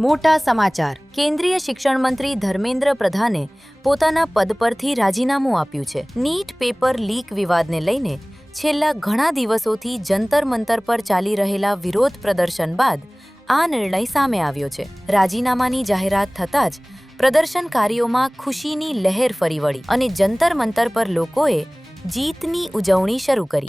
મોટા સમાચાર. કેન્દ્રીય શિક્ષણ મંત્રી ધર્મેન્દ્ર પ્રધાને પોતાના પદ પરથી રાજીનામું આપ્યું છે. નીટ પેપર લીક વિવાદને લઈને છેલ્લા ઘણા દિવસોથી જંતર મંતર પર ચાલી રહેલા વિરોધ પ્રદર્શન બાદ આ નિર્ણય સામે આવ્યો છે. રાજીનામાની જાહેરાત થતાં જ પ્રદર્શનકારીઓમાં ખુશીની લહેર ફરી વળી અને જંતર મંતર પર લોકોએ જીતની ઉજવણી શરૂ કરી.